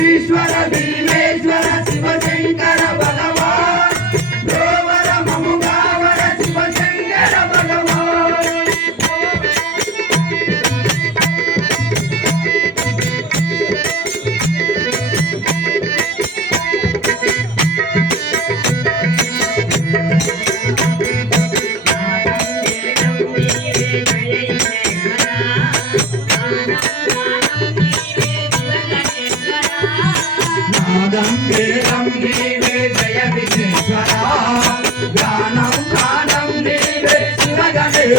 Ishwarabhi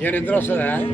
Y ahora entró a. ¿eh?